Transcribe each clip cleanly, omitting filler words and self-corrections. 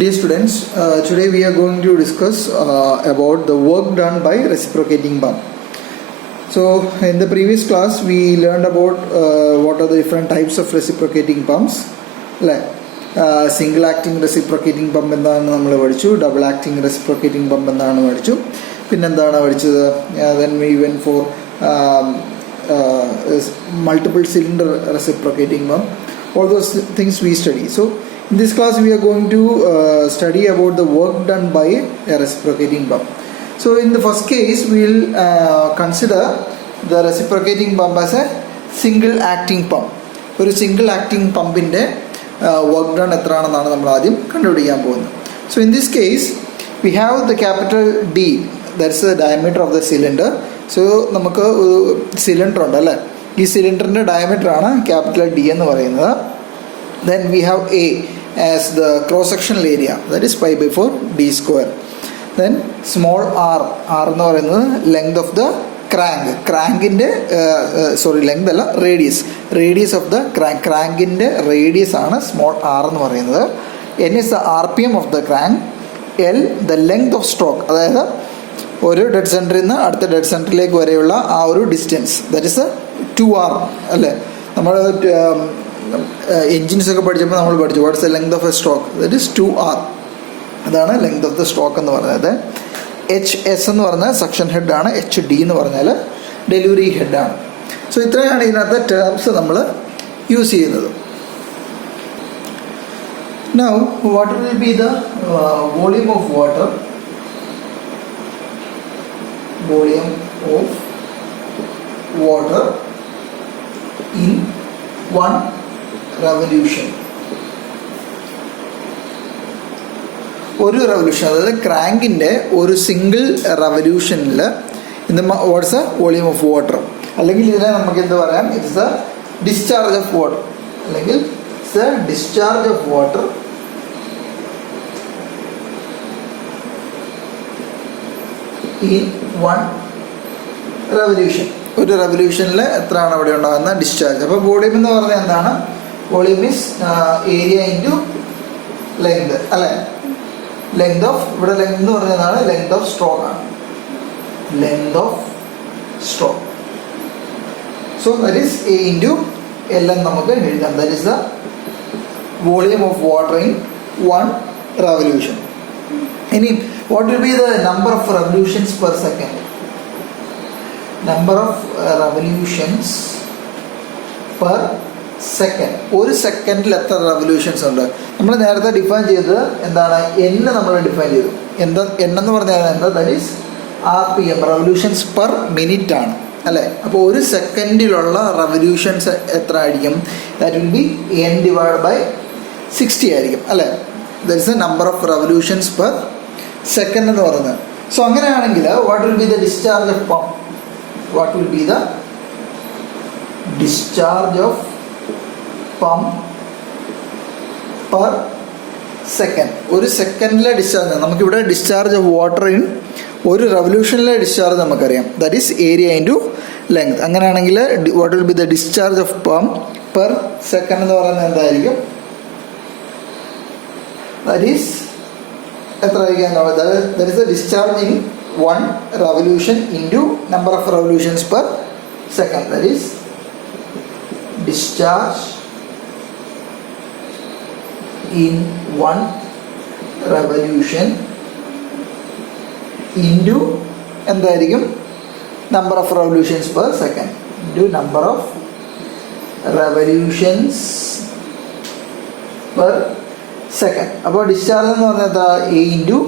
Dear students, today we are going to discuss about the work done by reciprocating pump. So in the previous class we learned about what are the different types of reciprocating pumps. Single acting reciprocating pump endaanu nammal padichu, double acting reciprocating pump endaanu padichu, pinne endana padichadu, then we went for multiple cylinder reciprocating pump. All those things we study. So in this class we are going to study about the work done by a reciprocating pump. So in the first case we will consider the reciprocating pump as a single acting pump. ഒരു single acting പമ്പിൻ്റെ work done എത്രയാണെന്നാണ് നമ്മൾ ആദ്യം കണ്ടുപിടിക്കാൻ പോകുന്നത്. So in this case we have the capital D, that's the diameter of the cylinder. So നമുക്ക് ഒരു cylinder ഉണ്ട് അല്ലേ, ഈ സിലിണ്ടറിൻ്റെ ഡയമീറ്ററാണ് ക്യാപിറ്റൽ ഡി എന്ന് പറയുന്നത്. Then we have A as the cross sectional area, that is pi by 4 d square. Then small r, r എന്ന് പറയുന്നത് length of the crank, ക്രാങ്കിൻ്റെ ലെങ്ത് അല്ല, റേഡിയസ് ഓഫ് ദ ക്രാങ്കിൻ്റെ റേഡിയസ് ആണ് സ്മോൾ ആർ എന്ന് പറയുന്നത്. n is the RPM of the crank. L the length of stroke, അതായത് ഒരു ഡെഡ് സെൻറ്ററിൽ നിന്ന് അടുത്ത ഡെഡ് സെൻറ്ററിലേക്ക് വരെയുള്ള ആ ഒരു ഡിസ്റ്റൻസ്, ദാറ്റ് ഇസ് 2r അല്ലേ. നമ്മൾ എൻജിൻസ് ഒക്കെ പഠിച്ചപ്പോൾ നമ്മൾ പഠിച്ചു what's the length of A stroke, that is 2r. അതാണ് ലെങ്ത് ഓഫ് ദ സ്ട്രോക്ക് എന്ന് പറയുന്നത്. HS എന്ന് പറഞ്ഞാൽ സക്ഷൻ ഹെഡാണ്, HD എന്ന് പറഞ്ഞാൽ ഡെലിവറി ഹെഡാണ്. സോ ഇത്രയാണ് ഇതിനകത്ത് ടേംസ് നമ്മൾ യൂസ് ചെയ്യുന്നത്. Now what will be the volume of water, in 1 revolution. ഒരു റെവല്യൂഷൻ, അതായത് ക്രാങ്കിൻ്റെ ഒരു സിംഗിൾ റെവല്യൂഷനിൽ what's a volume of water, അല്ലെങ്കിൽ ഇതിനെ നമുക്ക് എന്ത് പറയാം, it's a discharge of water, അല്ലെങ്കിൽ it's a discharge of water in 1 revolution. ഒരു റെവല്യൂഷനിൽ എത്രയാണ് അവിടെ ഉണ്ടാകുന്ന ഡിസ്ചാർജ്. അപ്പോൾ വോളിയം എന്ന് പറഞ്ഞാൽ എന്താണ്? Volume is area into length അല്ലേ. ലെങ്ത് ഓഫ്, ഇവിടെ ലെങ്ത് എന്ന് പറഞ്ഞതാണ് ലെങ്ത് ഓഫ് സ്ട്രോക്ക് ആണ്, length of stroke. So that is A into L എന്ന് നമുക്ക് എഴുതാം. That is the volume of water in 1 revolution. ഇനി what will be the number of revolutions per second? Number of revolutions per second. ഒരു സെക്കൻഡിൽ എത്ര revolutions ഉണ്ട്? നമ്മൾ നേരത്തെ ഡിഫൈൻ ചെയ്തത് എന്താണ്? എന്ന് നമ്മൾ ഡിഫൈൻ ചെയ്തു. എന്ന് പറഞ്ഞാൽ എന്താ? That is RPM, revolutions per minute ആണ് അല്ലേ. അപ്പോൾ ഒരു സെക്കൻഡിലുള്ള റെവല്യൂഷൻസ് എത്ര ആയിരിക്കും? That will be n divide by 60 ആയിരിക്കും അല്ലേ. That is the number of revolutions per second എന്ന് പറയുന്നത്. സോ അങ്ങനെയാണെങ്കിൽ what will be the discharge of pump? What will be the discharge of pump per second? ഒരു സെക്കൻഡിലെ discharge, നമുക്കിവിടെ discharge of water in ഒരു റെവല്യൂഷനിലെ ഡിസ്ചാർജ് നമുക്കറിയാം, that is area into length. അങ്ങനെയാണെങ്കിൽ what will be the discharge of pump per second എന്ന് പറയുന്നത് എന്തായിരിക്കും? ദാറ്റ് ഈസ് എത്ര ആയിരിക്കാം? That is the discharge in 1 revolution into number of revolutions per second. That is discharge in 1 revolution into എന്തായിരിക്കും? number of revolutions per second into number of revolutions per second. അപ്പോൾ discharge എന്ന് പറഞ്ഞാൽ A into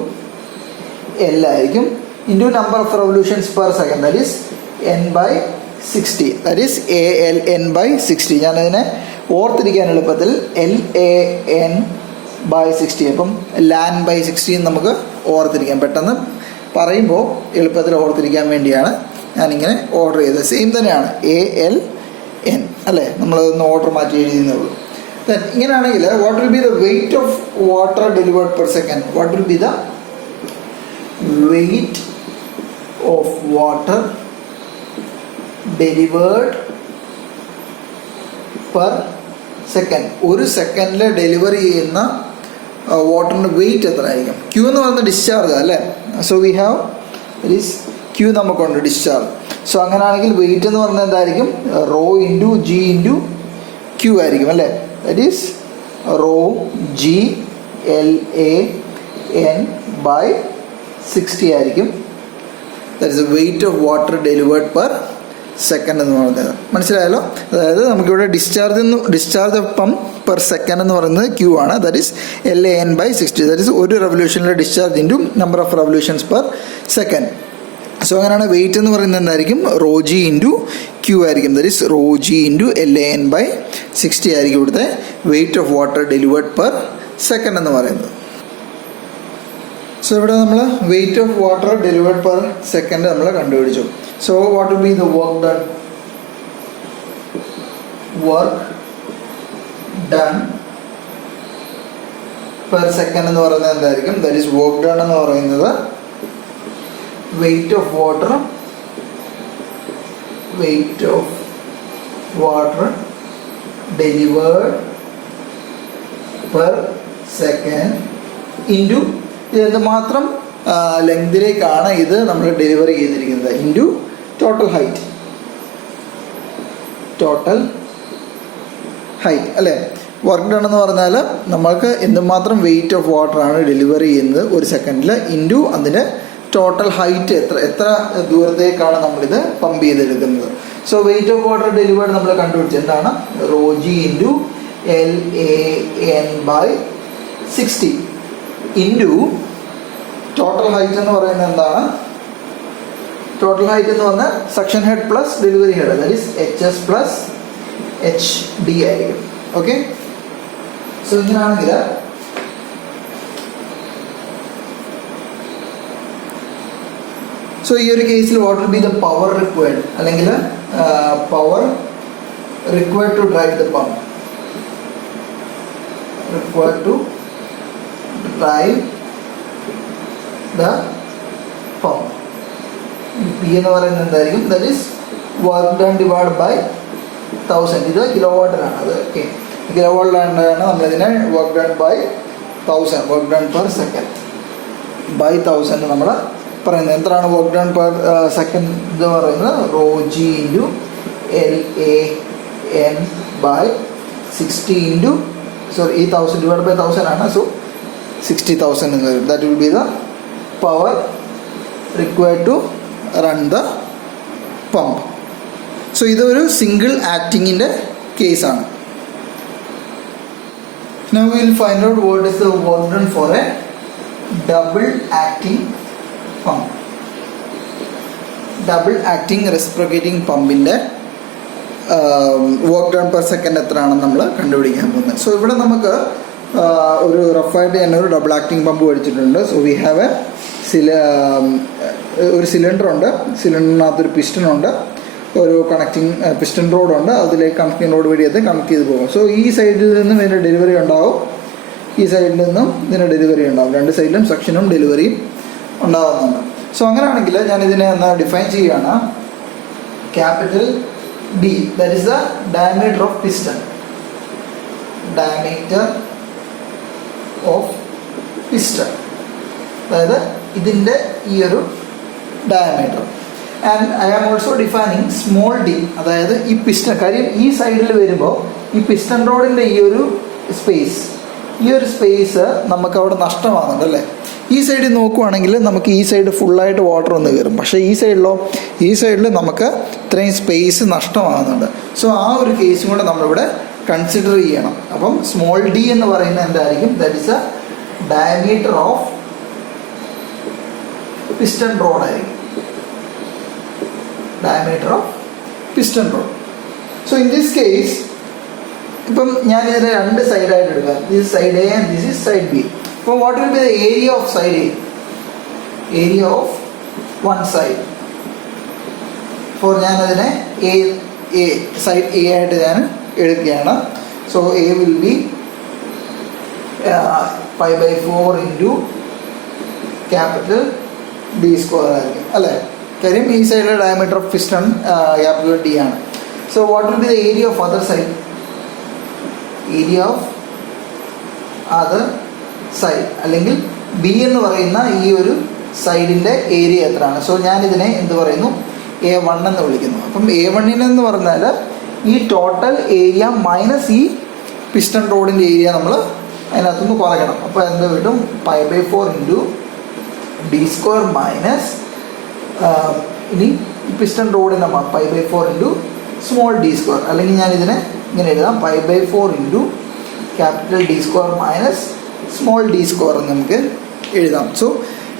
L ആയിരിക്കും, into number of revolutions per second, that is n by 60, that is AL n by 60. ഞാനതിനെ ഓർത്തിരിക്കാൻ എളുപ്പത്തിൽ LAN by 60, അപ്പം LAN by 60 നമുക്ക് ഓർത്തിരിക്കാം. പെട്ടെന്ന് പറയുമ്പോൾ എളുപ്പത്തിൽ ഓർത്തിരിക്കാൻ വേണ്ടിയാണ് ഞാനിങ്ങനെ ഓർഡർ ചെയ്തത്. സെയിം തന്നെയാണ് ALN അല്ലേ, നമ്മളതൊന്ന് ഓർഡർ മാറ്റി എഴുതുന്നുള്ളൂ. ഇങ്ങനെയാണെങ്കിൽ what will be the wait of water delivered per second? What will be the weight of water delivered per second? ഒരു സെക്കൻഡിൽ ഡെലിവറി ചെയ്യുന്ന വാട്ടറിൻ്റെ വെയിറ്റ് എത്ര ആയിരിക്കും? ക്യൂ എന്ന് പറയുന്നത് ഡിസ്ചാർജ് അല്ലേ? So we have is Q നമുക്കുണ്ട് ഡിസ്ചാർജ്. സോ അങ്ങനെയാണെങ്കിൽ വെയിറ്റ് എന്ന് പറയുന്നത് എന്തായിരിക്കും? Rho into g into Q ആയിരിക്കും അല്ലേ? That is rho g LAN/60 ആയിരിക്കും. That is weight of water delivered per second എന്ന് പറയുന്നത്. മനസ്സിലായല്ലോ? അതായത് നമുക്കിവിടെ discharge of pump per second എന്ന് പറയുന്നത് ക്യൂ ആണ്. That is LAN/60. That is ഒരു റെവല്യൂഷനിലെ discharge into number of revolutions per second. So അങ്ങനെയാണ് വെയിറ്റ് എന്ന് പറയുന്നത് എന്തായിരിക്കും? റോ ജി ഇൻറ്റു ക്യൂ ആയിരിക്കും. That is rho g into LAN/60 ആയിരിക്കും ഇവിടുത്തെ weight of water delivered per second എന്ന് പറയുന്നത്. സോ ഇവിടെ നമ്മൾ weight of water delivered per second നമ്മൾ കണ്ടുപിടിച്ചു. So what will be the work done? Work done per second എന്ന് പറയുന്നത് എന്തായിരിക്കും? ദാറ്റ് ഈസ് വർക്ക് ഡൺ എന്ന് പറയുന്നത് weight of water delivered per second into ഇത് മാത്രം ലെങ്തിലേക്കാണ് ഇത് നമ്മൾ ഡെലിവറി ചെയ്തിരിക്കുന്നത് ഇൻറ്റു ടോട്ടൽ ഹൈറ്റ് അല്ലേ? വർക്ക് ഡൺ എന്ന് പറഞ്ഞാൽ നമ്മൾക്ക് എന്തുമാത്രം വെയിറ്റ് ഓഫ് വാട്ടറാണ് ഡെലിവറി ചെയ്യുന്നത് ഒരു സെക്കൻഡിൽ ഇൻറ്റു അതിൻ്റെ ടോട്ടൽ ഹൈറ്റ് എത്ര ദൂരത്തേക്കാണ് നമ്മളിത് പമ്പ് ചെയ്തെടുക്കുന്നത്. So weight of water delivered നമ്മൾ കണ്ടുപിടിച്ചത് എന്താണ്? Rho g into LAN/60 into total height എന്ന് പറയുന്നത് എന്താണ്? ടോട്ടൽ ഹൈറ്റ് എന്ന് പറഞ്ഞാൽ suction head plus delivery head, that is HS plus HD ആയിരിക്കും. ഓക്കെ, സോ ഇങ്ങനെയാണെങ്കിൽ സോ ഈ ഒരു കേസിൽ what will be the power required അല്ലെങ്കിൽ power required to drive the pump? Required to drive the pump. P എന്ന് പറയുന്നത് എന്തായിരിക്കും? That is work done divide by 1000. ഇത് കിലോ വാട്ടിലാണ്. അത് ഓക്കെ, കിലോ വാട്ടിലാണ് നമ്മളിതിനെ work done by 1000, work done per second by 1000 നമ്മൾ പറയുന്നത്. എത്രയാണ് വർക്ക് ഡൺ പെർ സെക്കൻഡ് എന്ന് പറയുന്നത്? Raw g into LAN/60 into sorry ഈ 1000 ഡിവൈഡ് ബൈ 1000 ആണ്. സോ 60,000 എന്ന് വരും. That will be the power required to run the pump. So ഇതൊരു സിംഗിൾ ആക്ടിങ്ങിൻ്റെ കേസാണ്. Now we will find out what is the work done for a double acting pump. Double acting reciprocating പമ്പിൻ്റെ work done per second എത്രയാണെന്ന് നമ്മൾ കണ്ടുപിടിക്കാൻ പോകുന്നത്. So ഇവിടെ നമുക്ക് ഒരു റഫായിട്ട് തന്നെ ഒരു ഡബിൾ ആക്ടിങ് പമ്പ് മേടിച്ചിട്ടുണ്ട്. സോ വി ഹാവ് ഒരു സിലിണ്ടറുണ്ട്, സിലിണ്ടറിനകത്തൊരു പിസ്റ്റണുണ്ട്, ഒരു കണക്റ്റിംഗ് പിസ്റ്റൺ റോഡുണ്ട്, അതിലേക്ക് കണക്റ്റിംഗ് റോഡ് വഴി അത് കണക്ട് ചെയ്ത് പോകും. സോ ഈ സൈഡിൽ നിന്നും ഇതിൻ്റെ ഡെലിവറി ഉണ്ടാവും, ഈ സൈഡിൽ നിന്നും ഇതിൻ്റെ ഡെലിവറി ഉണ്ടാവും. രണ്ട് സൈഡിലും സെക്ഷനും ഡെലിവറിയും ഉണ്ടാകുന്നുണ്ട്. സോ അങ്ങനെയാണെങ്കിൽ ഞാൻ ഇതിനെ ഒന്ന് ഡിഫൈൻ ചെയ്യുകയാണ്. Capital D, that is the diameter of piston. Diameter of piston. അതായത് ഇതിൻ്റെ ഈ ഒരു diameter. And I am also defining small d, അതായത് ഈ പിസ്റ്റൺ കാര്യം ഈ സൈഡിൽ വരുമ്പോൾ ഈ പിസ്റ്റൺ റോഡിൻ്റെ ഈ ഒരു സ്പേസ് നമുക്ക് അവിടെ നഷ്ടമാകുന്നുണ്ട് അല്ലേ. ഈ സൈഡിൽ നോക്കുവാണെങ്കിൽ നമുക്ക് ഈ സൈഡ് ഫുള്ളായിട്ട് വാട്ടർ ഒന്ന് കയറും, പക്ഷേ ഈ സൈഡിൽ നമുക്ക് ഇത്രയും സ്പേസ് നഷ്ടമാകുന്നുണ്ട്. സോ ആ ഒരു കേസും കൂടെ നമ്മളിവിടെ കൺസിഡർ ചെയ്യണം. അപ്പം സ്മോൾ d എന്ന് പറയുന്നത് എന്തായിരിക്കും? That is a diameter of piston rod ആയിരിക്കും. Diameter of piston rod. So in this case ഇപ്പം ഞാൻ ഇതിനെ രണ്ട് സൈഡായിട്ട് എടുക്കാം. This side A and this is side B. അപ്പോൾ what will be the area of side A? Area of one side. For ഞാനതിനെ side A ആയിട്ട് ഞാൻ എടുക്കുകയാണ്. So A will be π/4 into capital D square ആയിരിക്കും അല്ലേ. കാര്യം ഈ സൈഡിലെ diameter of piston capital D ആണ്. So what will be the area of other side? Area of other side അല്ലെങ്കിൽ ബി എന്ന് പറയുന്ന ഈ ഒരു സൈഡിൻ്റെ ഏരിയ എത്രയാണ്. സോ ഞാനിതിനെ എന്ത് പറയുന്നു, A1 എന്ന് വിളിക്കുന്നു. അപ്പം A1 എന്ന് പറഞ്ഞാൽ ഈ ടോട്ടൽ ഏരിയ മൈനസ് ഈ പിസ്റ്റൺ റോഡിൻ്റെ ഏരിയ നമ്മൾ അതിനകത്തുനിന്ന് കുറയ്ക്കണം. അപ്പോൾ എന്ത് കിട്ടും, π/4 ഇൻറ്റു d² മൈനസ് ഇനി പിസ്റ്റൺ റോഡിൻ്റെ π/4 ഇൻറ്റു സ്മോൾ d², അല്ലെങ്കിൽ ഞാനിതിനെ ഇങ്ങനെ എഴുതാം, π/4 into capital d² minus small d² എന്ന് നമുക്ക് എഴുതാം. സോ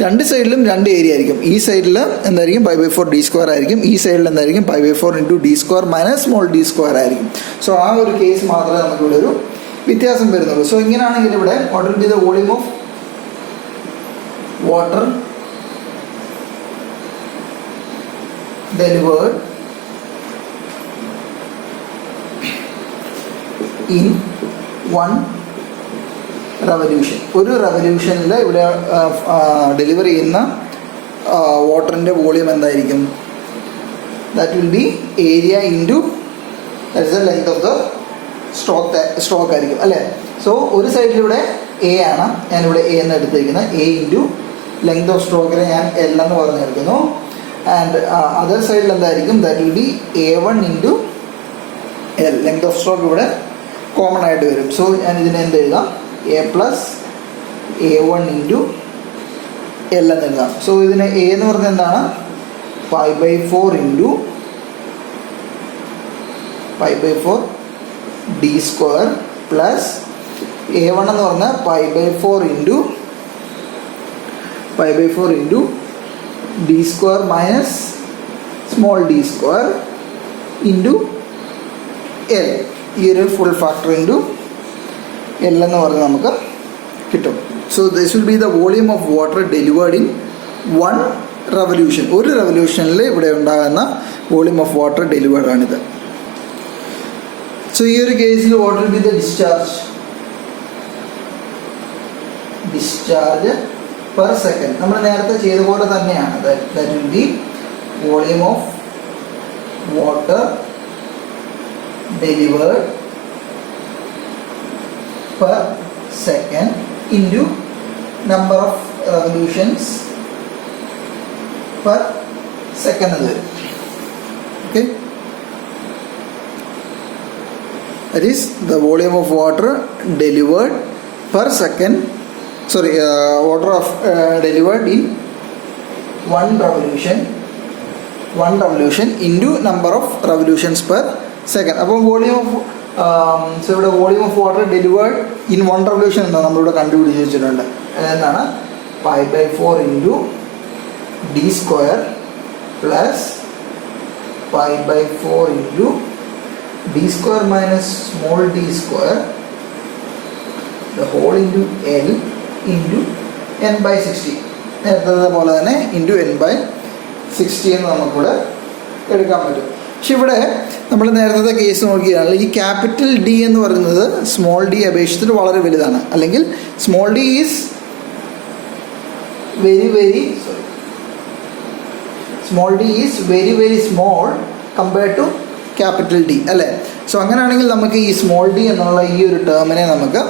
രണ്ട് സൈഡിലും രണ്ട് ഏരിയ ആയിരിക്കും. ഈ സൈഡിൽ എന്തായിരിക്കും, π/4 d² ആയിരിക്കും. ഈ സൈഡിൽ എന്തായിരിക്കും, π/4 into d² minus small d² ആയിരിക്കും. സോ ആ ഒരു കേസ് മാത്രമേ നമുക്കിവിടെ ഒരു വ്യത്യാസം വരുന്നുള്ളൂ. സോ ഇങ്ങനെയാണെങ്കിൽ ഇവിടെ what will be the volume of water delivered in 1 revolution. ഒരു റവല്യൂഷനിൽ ഇവിടെ ഡെലിവർ ചെയ്യുന്ന വാട്ടറിൻ്റെ വോളിയം എന്തായിരിക്കും, that will B area into that is the length of the stroke ആയിരിക്കും അല്ലേ. സോ ഒരു സൈഡിലൂടെ എ ആണ്, ഞാനിവിടെ എ എന്ന് എടുത്തിരിക്കുന്നത്, എ ഇൻറ്റു ലെങ്ത് ഓഫ് സ്ട്രോക്കിനെ ഞാൻ എൽ എന്ന് പറഞ്ഞെടുക്കുന്നു. ആൻഡ് അതർ സൈഡിൽ എന്തായിരിക്കും, that will B A1 into L. Length of stroke ഇവിടെ കോമൺ ആയിട്ട് വരും. സോ ഞാൻ ഇതിനെ എന്ത് എഴുതാം, A plus A1 into L എന്ന് എഴുതാം. സോ ഇതിന് എ എന്ന് പറഞ്ഞാൽ എന്താണ്, π/4 ഇൻറ്റു π/4 d² പ്ലസ് A1 എന്ന് പറഞ്ഞാൽ π/4 into d² minus small d² into L. ഈ ഒരു ഫുൾ ഫാക്ടർ ഇൻറ്റു എൽ എന്ന് പറഞ്ഞ് നമുക്ക് കിട്ടും. So this will be the volume of water delivered in 1 revolution. ഒരു റവല്യൂഷനിൽ ഇവിടെ ഉണ്ടാകുന്ന വോളിയം ഓഫ് വാട്ടർ ഡെലിവേർഡ് ആണിത്. സോ ഈ ഒരു കേസിൽ what will be the discharge per second. നമ്മൾ നേരത്തെ ചെയ്ത പോലെ തന്നെയാണ്. That will B volume of water delivered per second into number of revolutions per second എന്ന് വരും. Okay, that is the volume of water delivered per second, water of delivered in one revolution into number of revolutions per second. അപ്പോൾ volume of so ഇവിടെ volume of water delivered in 1 revolution എന്താ നമ്മളിവിടെ കണ്ടുപിടിച്ച് വെച്ചിട്ടുണ്ട്. അതെന്താണ്, π/4 into d² plus π/4 into d² minus small d² the whole into L into n/60. നേരത്തെ പോലെ തന്നെ ഇൻറ്റു n/60 എന്ന് നമുക്കിവിടെ എടുക്കാൻ പറ്റും. പക്ഷെ ഇവിടെ നമ്മൾ നേരത്തെ കേസ് നോക്കിയാൽ ഈ ക്യാപിറ്റൽ ഡി എന്ന് പറയുന്നത് സ്മോൾ ഡി അപേക്ഷിച്ചിട്ട് വളരെ വലുതാണ്. അല്ലെങ്കിൽ small d is very very small compared to capital D അല്ലേ. സോ അങ്ങനെയാണെങ്കിൽ നമുക്ക് ഈ സ്മോൾ ഡി എന്നുള്ള ഈ ഒരു ടേമിനെ നമുക്ക്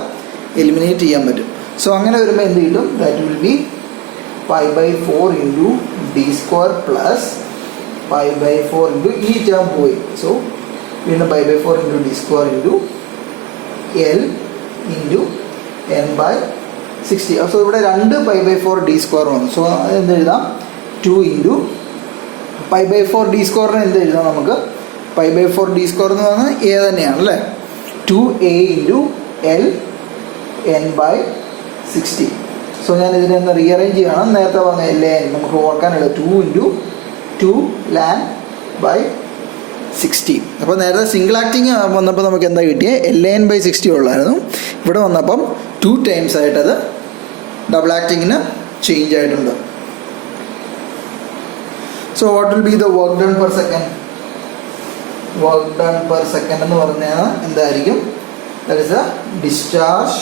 എലിമിനേറ്റ് ചെയ്യാൻ പറ്റും. സോ അങ്ങനെ വരുമ്പോൾ എന്ത് കിട്ടും, that will be π/4 into d² plus π/4 into ഈ ടേം പോയി. സോ വീണ്ടും π/4 into d² into L into n/60. So ഇവിടെ 2 π/4 d² വന്നു. സോ എന്ത് എഴുതാം, 2 ഇൻറ്റു π/4 d² എന്ത് എഴുതാം നമുക്ക്, π/4 d² എന്ന് പറഞ്ഞാൽ എ തന്നെയാണ് അല്ലേ. 2a into L n/60. So ഞാൻ ഇതിനെ ഒന്ന് റീഅറേഞ്ച് ചെയ്യണം. നേരത്തെ പറഞ്ഞ ln നമുക്ക് ഓർക്കാനുള്ള 2 ഇൻറ്റു 2 ln/60. അപ്പോൾ നേരത്തെ സിംഗിൾ ആക്ടിങ് വന്നപ്പോൾ നമുക്ക് എന്താ കിട്ടിയത്, ln/60 ഉള്ളായിരുന്നു. ഇവിടെ വന്നപ്പം 2 ടൈംസ് ആയിട്ടത് ഡബിൾ ആക്ടിങ്ങിന് ചേഞ്ച് ആയിട്ടുണ്ട്. So what will be the work done per second എന്ന് പറഞ്ഞാൽ എന്തായിരിക്കും, that is A discharge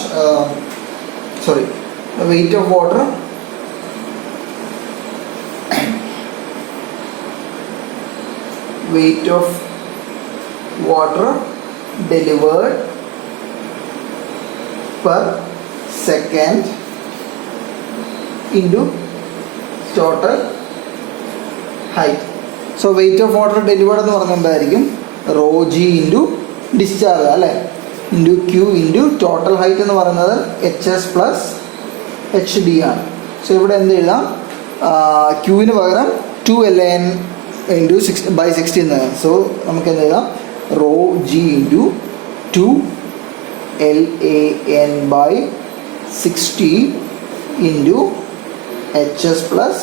weight of water delivered per second into total height. So weight of water delivered എന്ന് പറഞ്ഞാൽ എന്തായിരിക്കും? rho g into discharge അല്ലേ, into Q into total height എന്ന് പറയുന്നത് HS plus HD ആണ്. സോ ഇവിടെ എന്ത് എഴുതാം? ക്യൂവിന് പകരം 2ln ഇൻറ്റു 6/60 എന്ന്. സോ നമുക്ക് എന്ത് എഴുതാം? Raw g into 2ln/60 into HS plus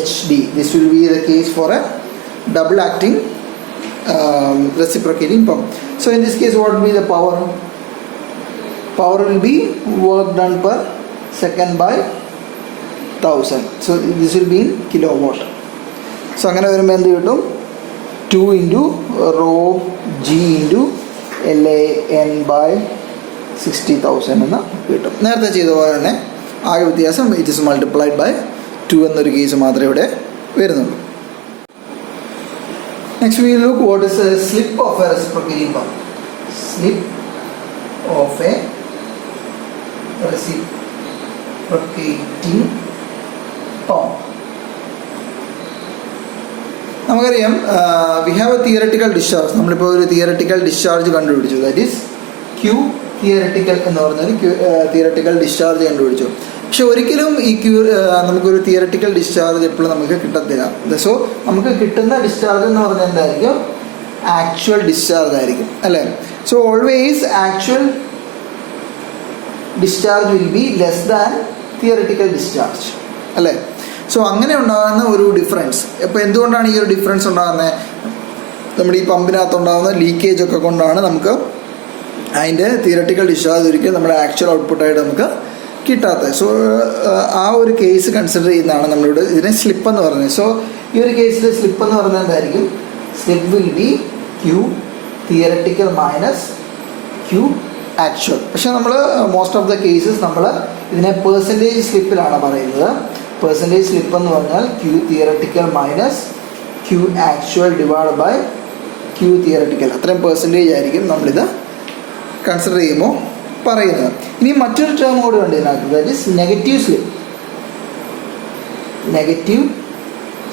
HD. This will be the case for a double acting reciprocating pump. So in this case, what will be the power? Power will be work done per second by 1000. So this will be in kilowatt. So അങ്ങനെ വരുമ്പോൾ എന്ത് കിട്ടും? 2 into rho g into ln/60,000 എന്ന് കിട്ടും. നേരത്തെ ചെയ്ത പോലെ തന്നെ ആകെ വ്യത്യാസം ഇറ്റ് ഇസ് മൾട്ടിപ്ലൈഡ് ബൈ 2 എന്നൊരു കേസ് മാത്രമേ ഇവിടെ വരുന്നുള്ളൂ. Next we look what is a slip of a reciprocating pump. Slip of a reciprocating pump. നമുക്കറിയാം we have A theoretical discharge. നമ്മളിപ്പോൾ ഒരു തിയററ്റിക്കൽ ഡിസ്ചാർജ് കണ്ടുപിടിച്ചു. ദാറ്റ് ഈസ് ക്യൂ തിയററ്റിക്കൽ എന്ന് പറഞ്ഞാൽ തിയററ്റിക്കൽ ഡിസ്ചാർജ് കണ്ടുപിടിച്ചു. പക്ഷെ ഒരിക്കലും ഈ നമുക്കൊരു തിയററ്റിക്കൽ ഡിസ്ചാർജ് എപ്പോഴും നമുക്ക് കിട്ടത്തില്ല. സോ നമുക്ക് കിട്ടുന്ന ഡിസ്ചാർജ് എന്ന് പറഞ്ഞാൽ എന്തായിരിക്കും? ആക്ച്വൽ ഡിസ്ചാർജ് ആയിരിക്കും അല്ലേ. So always actual discharge will be less than theoretical discharge അല്ലേ. സോ അങ്ങനെ ഉണ്ടാകുന്ന ഒരു ഡിഫറൻസ്. ഇപ്പോൾ എന്തുകൊണ്ടാണ് ഈ ഒരു ഡിഫറൻസ് ഉണ്ടാകുന്നത്? നമ്മുടെ ഈ പമ്പിനകത്ത് ഉണ്ടാകുന്ന ലീക്കേജ് ഒക്കെ കൊണ്ടാണ് നമുക്ക് അതിൻ്റെ തിയററ്റിക്കൽ ഡിസ്ചാർജ് ഒരിക്കലും നമ്മുടെ ആക്ച്വൽ ഔട്ട്പുട്ടായിട്ട് നമുക്ക് കിട്ടാത്തത്. സോ ആ ഒരു കേസ് കൺസിഡർ ചെയ്യുന്നതാണ് നമ്മളിവിടെ ഇതിനെ സ്ലിപ്പ് എന്ന് പറയുന്നത്. സോ ഈ ഒരു കേസിൽ സ്ലിപ്പ് എന്ന് പറയുന്നത് എന്തായിരിക്കും? Slip will be Q theoretical minus Q actual. പക്ഷെ നമ്മൾ മോസ്റ്റ് ഓഫ് ദ കേസസ് നമ്മൾ ഇതിനെ പെർസെൻറ്റേജ് സ്ലിപ്പിലാണ് പറയുന്നത്. പെർസെൻറ്റേജ് സ്ലിപ്പ് എന്ന് പറഞ്ഞാൽ Q theoretical minus Q actual divide by Q theoretical. അത്രയും പെർസെൻറ്റേജ് ആയിരിക്കും നമ്മളിത് കൺസിഡർ ചെയ്യുമ്പോൾ പറയുന്നത്. ഇനി മറ്റൊരു ടേം കൂടി ഉണ്ട് ഇതിനകത്ത്. That is negative slip. Negative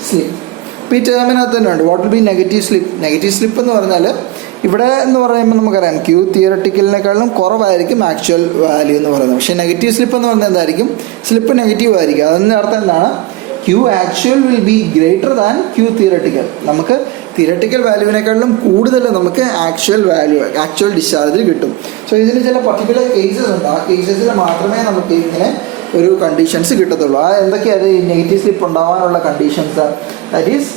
slip ഇപ്പോൾ ഈ ടേമിനകത്ത് തന്നെ ഉണ്ട്. What will B negative slip? Negative slip എന്ന് പറഞ്ഞാൽ ഇവിടെ എന്ന് പറയുമ്പോൾ നമുക്കറിയാം ക്യൂ തിയററ്റിക്കലിനേക്കാളും കുറവായിരിക്കും ആക്ച്വൽ വാല്യൂ എന്ന് പറയുന്നത്. പക്ഷേ നെഗറ്റീവ് സ്ലിപ്പ് എന്ന് പറഞ്ഞാൽ എന്തായിരിക്കും? സ്ലിപ്പ് നെഗറ്റീവ് ആയിരിക്കും. അതിൻ്റെ അർത്ഥം എന്താണ്? Q actual will be greater than Q theoretical. നമുക്ക് തിയററ്റിക്കൽ വാല്യൂവിനേക്കാളും കൂടുതൽ നമുക്ക് ആക്ച്വൽ വാല്യൂ ആക്ച്വൽ ഡിസ്ചാർജിൽ കിട്ടും. സോ ഇതിന് ചില പർട്ടിക്കുലർ കേസസ് ഉണ്ട്. ആ കേസസിൽ മാത്രമേ നമുക്ക് ഇങ്ങനെ ഒരു കണ്ടീഷൻസ് കിട്ടത്തുള്ളൂ. ആ എന്തൊക്കെയാണ് ഈ നെഗറ്റീവ് സ്ലിപ്പ് ഉണ്ടാവാനുള്ള conditions? That is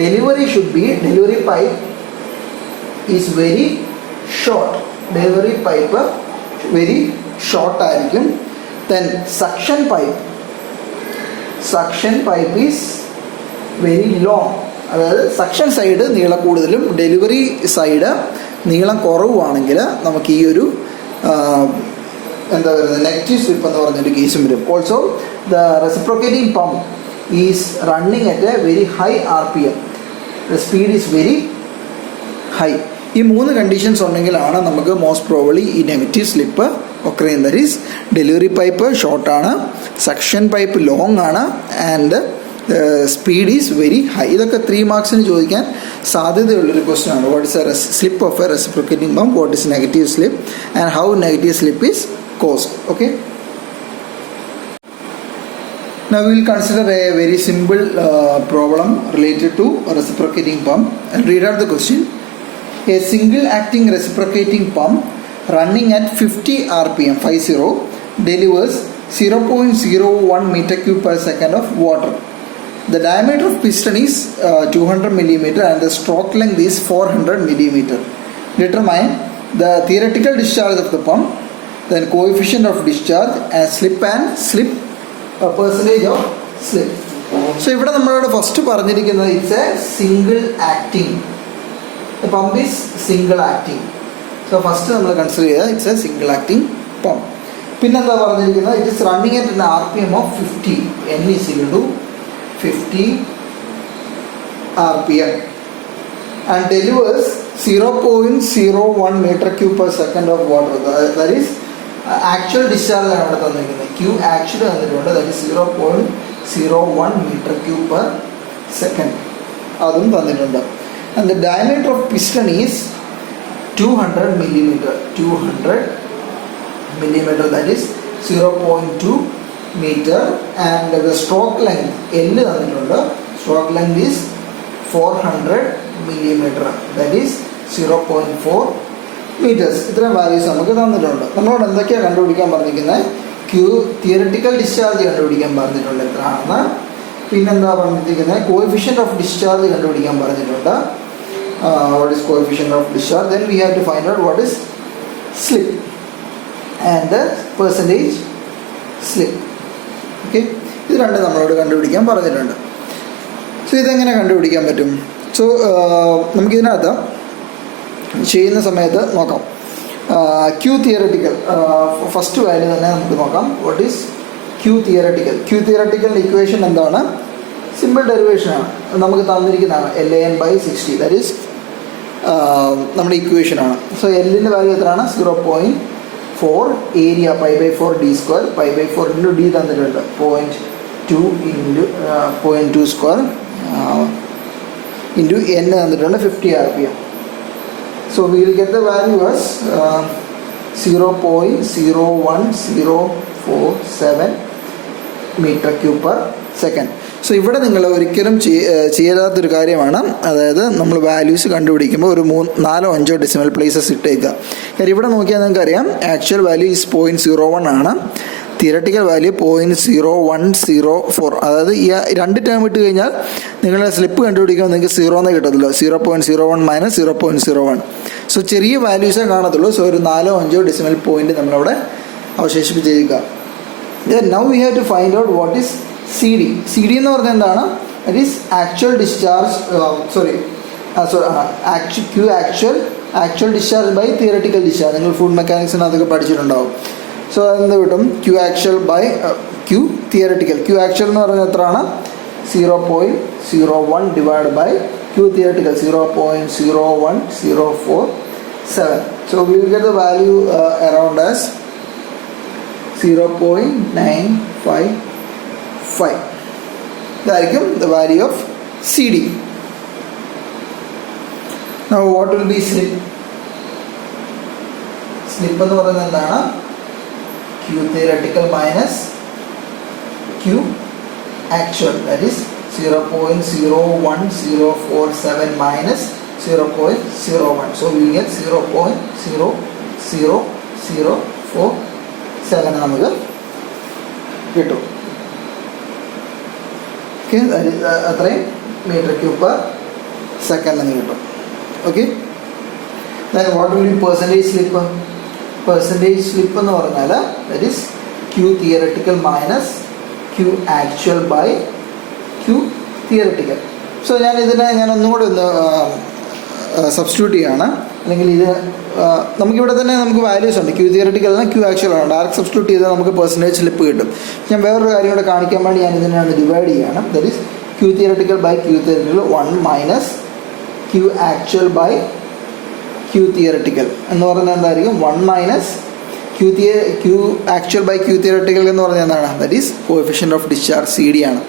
delivery should be delivery pipe is very short. Delivery pipe very short ആയിരിക്കും. Then suction pipe is very long. അതായത് സക്ഷൻ സൈഡ് നീളം കൂടുതലും ഡെലിവറി സൈഡ് നീളം കുറവുമാണെങ്കിൽ നമുക്ക് ഈ ഒരു എന്താ പറയുന്നത് നെഗറ്റീവ് സ്ലിപ്പ് എന്ന് പറഞ്ഞൊരു കേസും വരും. Also the reciprocating pump is running at a very high RPM. The speed is very high. ഈ 3 കണ്ടീഷൻസ് ഉണ്ടെങ്കിലാണ് നമുക്ക് മോസ്റ്റ് പ്രോബബ്ലി ഈ നെഗറ്റീവ് സ്ലിപ്പ് ഒക്കെ ചെയ്യുന്നത്. ദാറ്റ് ഈസ് ഡെലിവറി പൈപ്പ് ഷോർട്ടാണ്, സക്ഷൻ പൈപ്പ് ലോങ് ആണ്, and speed is very high. ഇതൊക്കെ 3 മാർക്സിന് ചോദിക്കാൻ സാധ്യതയുള്ളൊരു ക്വസ്റ്റ്യൻ ആണ്. What is a slip of a reciprocating pump, what is negative slip, and how negative slip is caused. Okay, now we will consider a very simple problem related to a reciprocating pump. I'll read out the question. A single acting reciprocating pump running at 50 RPM 50 delivers 0.01 meter cube per second of water. The diameter of piston is 200 millimeter and the stroke length is 400 millimeter. Determine the theoretical discharge of the pump, then coefficient of discharge, and slip percentage of slip. So ഇവിടെ നമ്മളോട് first പറഞ്ഞിരിക്കുന്നത് it's A single acting. The pump is single acting. So first നമ്മൾ consider ചെയ്താൽ it's A single acting pump. പിന്നെന്താ പറഞ്ഞിരിക്കുന്നത്? It is running at an RPM of 50. N is equal to 50 RPM and delivers 0.01 meter cube per second of water. That is actual discharge ആണ് ഇവിടെ തന്നിരിക്കുന്നത്. Q actual തന്നിട്ടുണ്ട്, that is 0.01 metre cube per second, അതും തന്നിട്ടുണ്ട്. And the diameter of piston is 200 millimeter, 200 millimeter, that is 0.2 meter. And the stroke length L തന്നിട്ടുണ്ട്, stroke length is 400 millimeter, that is 0.4 meters. ഇത്രയും values നമുക്ക് തന്നിട്ടുണ്ട്. നമ്മളോട് എന്തൊക്കെയാണ് കണ്ടുപിടിക്കാൻ പറഞ്ഞിരിക്കുന്നത്? ക്യൂ തിയററ്റിക്കൽ ഡിസ്ചാർജ് കണ്ടുപിടിക്കാൻ പറഞ്ഞിട്ടുണ്ട് എത്രയാണെന്ന്. പിന്നെന്താ പറഞ്ഞിരിക്കുന്നത്? കോഎഫിഷ്യന്റ് ഓഫ് ഡിസ്ചാർജ് കണ്ടുപിടിക്കാൻ പറഞ്ഞിട്ടുണ്ട്. What is coefficient of discharge? Then we have to find out what is slip and the percentage slip. Okay, ഇത് രണ്ടും നമ്മളോട് കണ്ടുപിടിക്കാൻ പറഞ്ഞിട്ടുണ്ട്. സോ ഇതെങ്ങനെ കണ്ടുപിടിക്കാൻ പറ്റും? സോ നമുക്കിതിനകത്ത് ചെയ്യുന്ന സമയത്ത് നോക്കാം. ക്യൂ തിയററ്റിക്കൽ ഫസ്റ്റ് വാല്യൂ തന്നെ നമുക്ക് നോക്കാം. What is Q theoretical? Q തിയററ്റിക്കലിൻ്റെ ഇക്വേഷൻ എന്താണ്? സിമ്പിൾ ഡെറിവേഷനാണ്, നമുക്ക് തന്നിരിക്കുന്നതാണ്. LAN/60, ദാറ്റ് ഈസ് നമ്മുടെ ഇക്വേഷനാണ്. സോ എല്ലിൻ്റെ വാല്യൂ എത്രയാണ്? 0.4. ഏരിയ π/4 d², π/4 ഇൻറ്റു ഡി തന്നിട്ടുണ്ട്, 0.2 ഇൻറ്റു 0.2² ഇൻറ്റു n തന്നിട്ടുണ്ട്, 50 RPM. So we will get the value as 0.01047 meter cube per second. So ഇവിടെ നിങ്ങൾ ഒരിക്കലും ചെയ്യാത്തൊരു കാര്യമാണ്, അതായത് നമ്മൾ വാല്യൂസ് കണ്ടുപിടിക്കുമ്പോൾ ഒരു 4-5 ഡെസിമൽ പ്ലേസസ് ഇട്ടേക്കുക. കാര്യം ഇവിടെ നോക്കിയാൽ നിങ്ങൾക്കറിയാം ആക്ച്വൽ വാല്യൂ ഈസ് 0.01 ആണ്, തിയററ്റിക്കൽ വാല്യൂ 0.0104. അതായത് ഈ 2 ടേം ഇട്ട് കഴിഞ്ഞാൽ നിങ്ങളുടെ സ്ലിപ്പ് കണ്ടുപിടിക്കുമ്പോൾ നിങ്ങൾക്ക് 0 എന്നേ കിട്ടത്തുള്ളൂ, 0.01 മൈനസ് 0.01. സോ ചെറിയ വാല്യൂസേ കാണത്തുള്ളൂ. സോ ഒരു 4-5 ഡെസിമൽ പോയിന്റ് നമ്മളവിടെ അവശേഷിപ്പിച്ചേക്കുക. Now we have to find out what is CD. CD എന്ന് പറഞ്ഞാൽ എന്താണ്? That is actual discharge, Q actual discharge by theoretical discharge. നിങ്ങൾ ഫുഡ് മെക്കാനിക്സിന് അതൊക്കെ പഠിച്ചിട്ടുണ്ടാവും. സോ അതെന്ത് കിട്ടും? Q actual by Q theoretical. Q actual എന്ന് പറഞ്ഞാൽ എത്രയാണ്? 0.01 divide by Q theoretical 0.01047. So will get the value around as 0.955. ഇതായിരിക്കും the value of CD. Now what will be slip? Slip എന്ന് പറയുന്നത് എന്താണ്? Q theoretical minus Q actual, that is 0.01047 minus 0.01. So we get 0.00047 നമുക്ക് കിട്ടും. Okay, അത്രയും metre cube per second എന്ന് കിട്ടും. Okay, what will be percentage slip? Percentage slip എന്ന് പറഞ്ഞാൽ that is Q theoretical minus Q actual by Q theoretical. So ഞാൻ ഒന്നും കൂടെ ഒന്ന് സബ്സ്റ്റിറ്റ്യൂട്ട് ചെയ്യുകയാണ്. അല്ലെങ്കിൽ ഇത് നമുക്കിവിടെ തന്നെ നമുക്ക് വാല്യൂസ് ഉണ്ട്. ക്യൂ തിയററ്റിക്കൽ ആണ്, ക്യൂ ആക്ച്വൽ ആണ്. ഡയറക്റ്റ് സബ്സ്റ്റിറ്റ്യൂട്ട് ചെയ്താൽ നമുക്ക് പെർസെൻറ്റേജ് സ്ലിപ്പ് കിട്ടും. ഞാൻ വേറൊരു കാര്യം കൂടെ കാണിക്കാൻ വേണ്ടി ഞാൻ ഇതിനാണ് ഡിവൈഡ് ചെയ്യുകയാണ്. That is Q theoretical by Q theoretical 1 minus Q actual by Q theoretical എന്ന് പറഞ്ഞാൽ എന്തായിരിക്കും? 1 minus Q actual by Q theoretical എന്ന് പറഞ്ഞാൽ എന്താണ്? That is coefficient of discharge, CD ആണ്.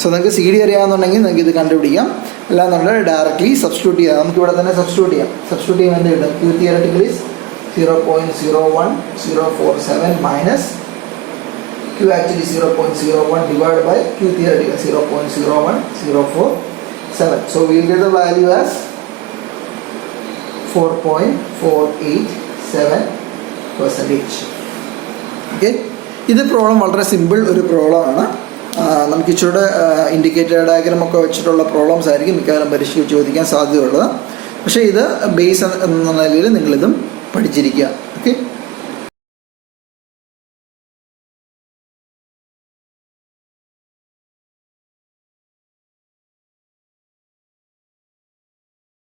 സോ നിങ്ങൾക്ക് CD അറിയാമെന്നുണ്ടെങ്കിൽ നിങ്ങൾക്ക് ഇത് കണ്ടുപിടിക്കാം. അല്ലാന്നുണ്ടെങ്കിൽ ഡയറക്റ്റ്ലി സബ്സ്റ്റിറ്റ്യൂട്ട് ചെയ്യാം. നമുക്ക് ഇവിടെ തന്നെ സബ്സ്റ്റിറ്റ്യൂട്ട് ചെയ്യാം. സബ്സ്റ്റിറ്റ്യൂട്ട് ചെയ്യാൻ വേണ്ടി കിട്ടും Q theoretical is 0.01047 minus Q actually 0.01 divide by Q theoretical 0.01047. So will get the value as 4.487%. Okay, ഇത് പ്രോബ്ലം വളരെ സിമ്പിൾ ഒരു പ്രോബ്ലമാണ്. നമുക്ക് ഇച്ചിരി ഇൻഡിക്കേറ്റർ ഡയഗ്രാം ഒക്കെ വെച്ചിട്ടുള്ള പ്രോബ്ലംസ് ആയിരിക്കും മിക്കവാറും പരീക്ഷയ്ക്ക് ചോദിക്കാൻ സാധ്യതയുള്ളത്. പക്ഷേ ഇത് ബേസ് എന്ന നിലയിൽ നിങ്ങളിതും പഠിച്ചിരിക്കുക. ഓക്കെ.